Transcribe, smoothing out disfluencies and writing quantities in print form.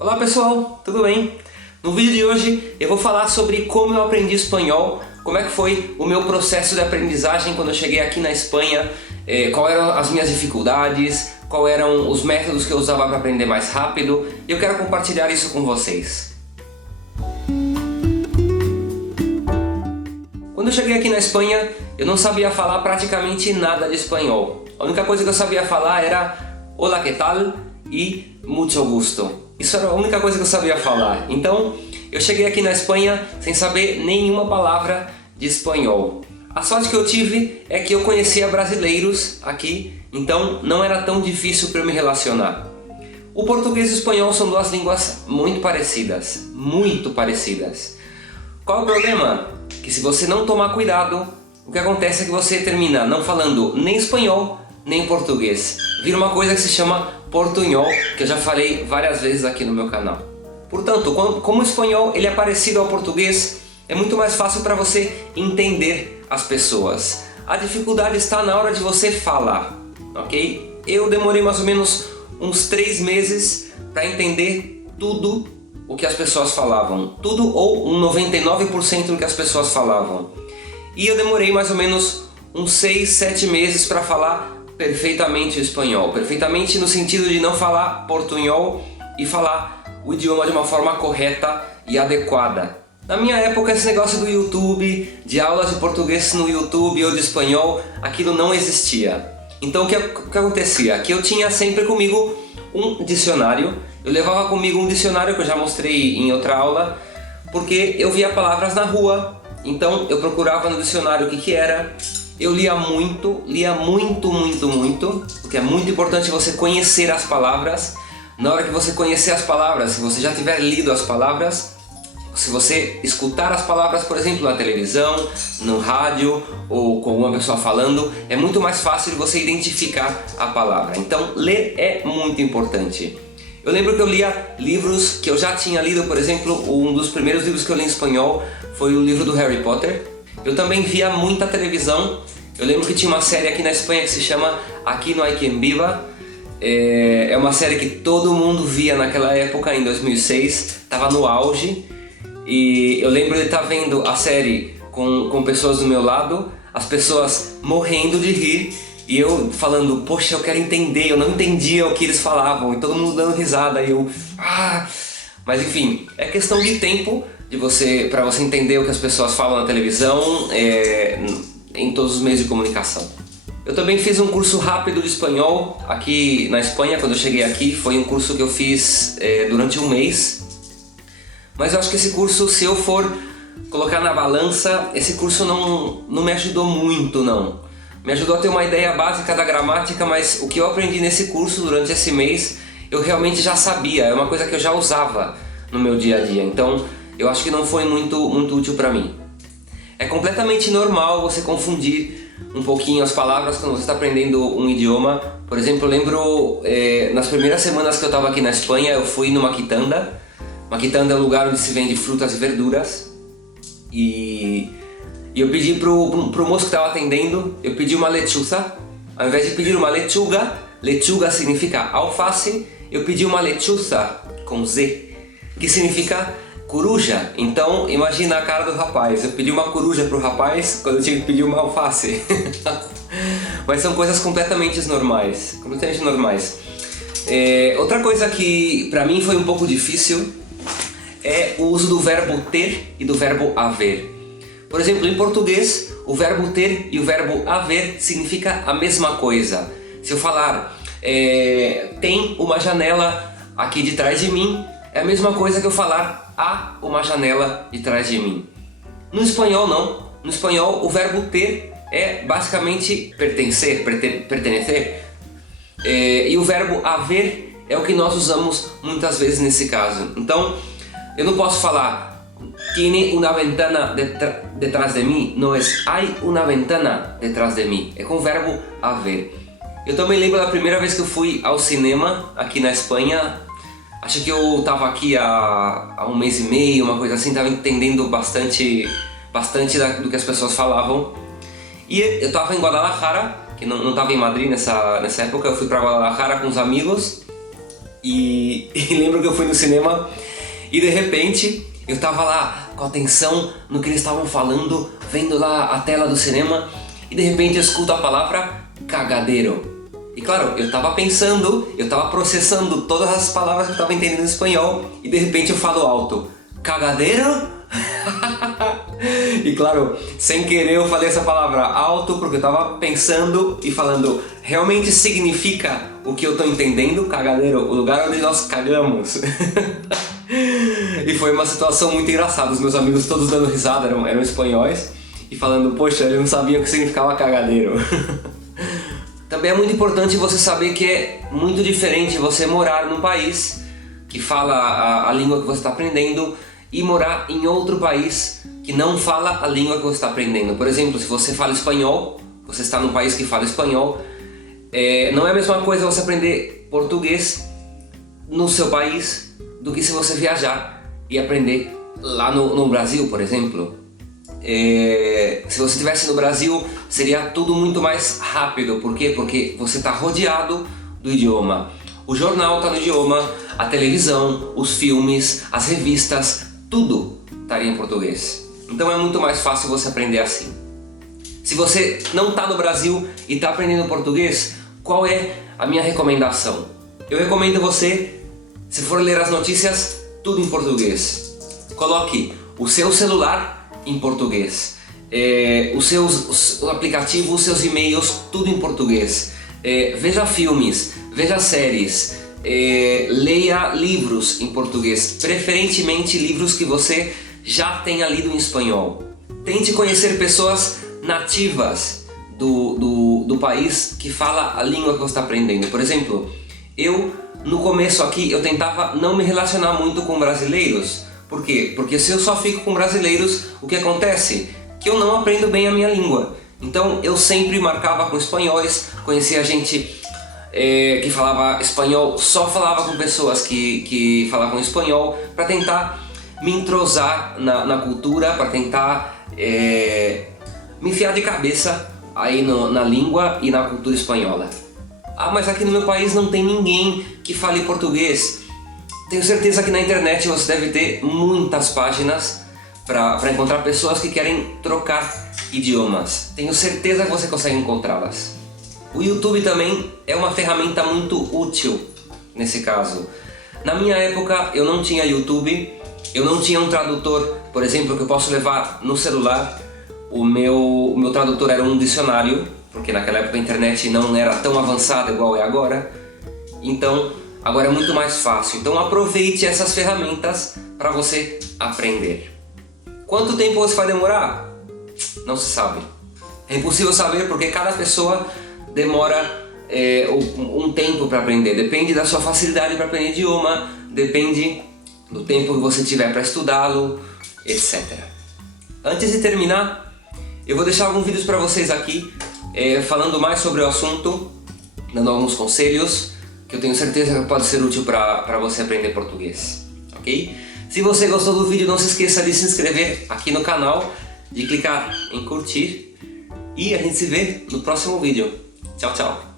Olá pessoal, tudo bem? No vídeo de hoje eu vou falar sobre como eu aprendi espanhol, como é que foi o meu processo de aprendizagem quando eu cheguei aqui na Espanha, quais eram as minhas dificuldades, quais eram os métodos que eu usava para aprender mais rápido, e eu quero compartilhar isso com vocês. Quando eu cheguei aqui na Espanha, eu não sabia falar praticamente nada de espanhol. A única coisa que eu sabia falar era Hola, ¿qué tal? E mucho gusto. Isso era a única coisa que eu sabia falar. Então, eu cheguei aqui na Espanha sem saber nenhuma palavra de espanhol. A sorte que eu tive é que eu conhecia brasileiros aqui, então não era tão difícil para eu me relacionar. O português e o espanhol são duas línguas muito parecidas, muito parecidas. Qual é o problema? Que se você não tomar cuidado, o que acontece é que você termina não falando nem espanhol, nem português. Vira uma coisa que se chama portunhol, que eu já falei várias vezes aqui no meu canal. Portanto, como o espanhol ele é parecido ao português, é muito mais fácil para você entender as pessoas. A dificuldade está na hora de você falar, ok? Eu demorei mais ou menos uns 3 meses para entender tudo o que as pessoas falavam. Tudo ou um 99% do que as pessoas falavam. E eu demorei mais ou menos uns 6, 7 meses para falar perfeitamente o espanhol. Perfeitamente no sentido de não falar portunhol e falar o idioma de uma forma correta e adequada. Na minha época, esse negócio do YouTube, de aulas de português no YouTube ou de espanhol, aquilo não existia. Então o que acontecia? Que eu tinha sempre comigo um dicionário. Eu levava comigo um dicionário que eu já mostrei em outra aula, porque eu via palavras na rua, então eu procurava no dicionário o que era. Eu lia muito, porque é muito importante você conhecer as palavras. Na hora que você conhecer as palavras, se você já tiver lido as palavras, se você escutar as palavras, por exemplo, na televisão, no rádio ou com uma pessoa falando, é muito mais fácil de você identificar a palavra. Então, ler é muito importante. Eu lembro que eu lia livros que eu já tinha lido, por exemplo, um dos primeiros livros que eu li em espanhol foi o livro do Harry Potter. Eu também via muita televisão. Eu lembro que tinha uma série aqui na Espanha que se chama Aquí no hay quien viva. É uma série que todo mundo via naquela época, em 2006. Estava no auge. E eu lembro de estar vendo a série com pessoas do meu lado, as pessoas morrendo de rir e eu falando, poxa, eu quero entender, eu não entendia o que eles falavam, e todo mundo dando risada e eu... Mas enfim, é questão de tempo para você entender o que as pessoas falam na televisão, em todos os meios de comunicação. Eu também fiz um curso rápido de espanhol aqui na Espanha, quando eu cheguei aqui. Foi um curso que eu fiz durante um mês. Mas eu acho que esse curso, se eu for colocar na balança, esse curso não me ajudou muito, não. Me ajudou a ter uma ideia básica da gramática, mas o que eu aprendi nesse curso durante esse mês, eu realmente já sabia. É uma coisa que eu já usava no meu dia a dia. Então, eu acho que não foi muito útil para mim. É completamente normal você confundir um pouquinho as palavras quando você está aprendendo um idioma. Por exemplo, eu lembro, nas primeiras semanas que eu estava aqui na Espanha, eu fui numa quitanda. Uma quitanda é um lugar onde se vende frutas e verduras. E eu pedi pro moço que estava atendendo, eu pedi uma lechuza. Ao invés de pedir uma lechuga, lechuga significa alface, eu pedi uma lechuza com Z, que significa coruja. Então imagina a cara do rapaz, eu pedi uma coruja pro rapaz quando eu tinha que pedir uma alface. Mas são coisas completamente normais. Outra coisa que pra mim foi um pouco difícil é o uso do verbo ter e do verbo haver. Por exemplo, em português, o verbo ter e o verbo haver significa a mesma coisa. Se eu falar, tem uma janela aqui de trás de mim, é a mesma coisa que eu falar, há uma janela de trás de mim. No espanhol não. No espanhol, o verbo ter é basicamente pertencer, pertenecer. E o verbo haver é o que nós usamos muitas vezes nesse caso. Então, eu não posso falar tiene una ventana detrás de mim, não é hay una ventana detrás de mim, é com o verbo haver. Eu também lembro da primeira vez que eu fui ao cinema aqui na Espanha. Acho que eu estava aqui há um mês e meio, uma coisa assim, estava entendendo bastante do que as pessoas falavam. E eu estava em Guadalajara, que não estava em Madrid nessa época. Eu fui para Guadalajara com os amigos. e lembro que eu fui no cinema e de repente eu tava lá com atenção no que eles estavam falando, vendo lá a tela do cinema, e de repente eu escuto a palavra cagadeiro. E claro, eu tava pensando, eu tava processando todas as palavras que eu tava entendendo em espanhol, e de repente eu falo alto, cagadeiro? E claro, sem querer eu falei essa palavra alto porque eu tava pensando e falando, realmente significa o que eu tô entendendo, cagadeiro, o lugar onde nós cagamos. E foi uma situação muito engraçada, os meus amigos todos dando risada, eram espanhóis, e falando, poxa, eles não sabiam o que significava cagadeiro. Também é muito importante você saber que é muito diferente você morar num país que fala a língua que você está aprendendo e morar em outro país que não fala a língua que você está aprendendo. Por exemplo, se você fala espanhol, você está num país que fala espanhol, não é a mesma coisa você aprender português no seu país do que se você viajar e aprender lá no Brasil, por exemplo. Se você estivesse no Brasil, seria tudo muito mais rápido. Por quê? Porque você está rodeado do idioma. O jornal está no idioma, a televisão, os filmes, as revistas, tudo estaria em português. Então é muito mais fácil você aprender assim. Se você não está no Brasil e está aprendendo português, qual é a minha recomendação? Eu recomendo você, se for ler as notícias, tudo em português. Coloque o seu celular em português, os aplicativos, os seus e-mails, tudo em português. Veja filmes, veja séries, leia livros em português, preferentemente livros que você já tenha lido em espanhol. Tente conhecer pessoas nativas do país que fala a língua que você está aprendendo. Por exemplo, eu no começo aqui eu tentava não me relacionar muito com brasileiros. Por quê? Porque se eu só fico com brasileiros, o que acontece? Que eu não aprendo bem a minha língua. Então eu sempre marcava com espanhóis, conhecia gente que falava espanhol, só falava com pessoas que falavam espanhol para tentar me entrosar na cultura, para tentar me enfiar de cabeça aí na língua e na cultura espanhola. Ah, mas aqui no meu país não tem ninguém que fale português. Tenho certeza que na internet você deve ter muitas páginas para encontrar pessoas que querem trocar idiomas. Tenho certeza que você consegue encontrá-las. O YouTube também é uma ferramenta muito útil nesse caso. Na minha época eu não tinha YouTube, eu não tinha um tradutor, por exemplo, que eu posso levar no celular. O meu tradutor era um dicionário, porque naquela época a internet não era tão avançada igual é agora. Então agora é muito mais fácil. Então aproveite essas ferramentas para você aprender. Quanto tempo você vai demorar? Não se sabe. É impossível saber porque cada pessoa demora um tempo para aprender. Depende da sua facilidade para aprender idioma, depende do tempo que você tiver para estudá-lo, etc. Antes de terminar, eu vou deixar alguns vídeos para vocês aqui falando mais sobre o assunto, dando alguns conselhos que eu tenho certeza que pode ser útil para você aprender português, ok? Se você gostou do vídeo, não se esqueça de se inscrever aqui no canal, de clicar em curtir, e a gente se vê no próximo vídeo. Tchau, tchau!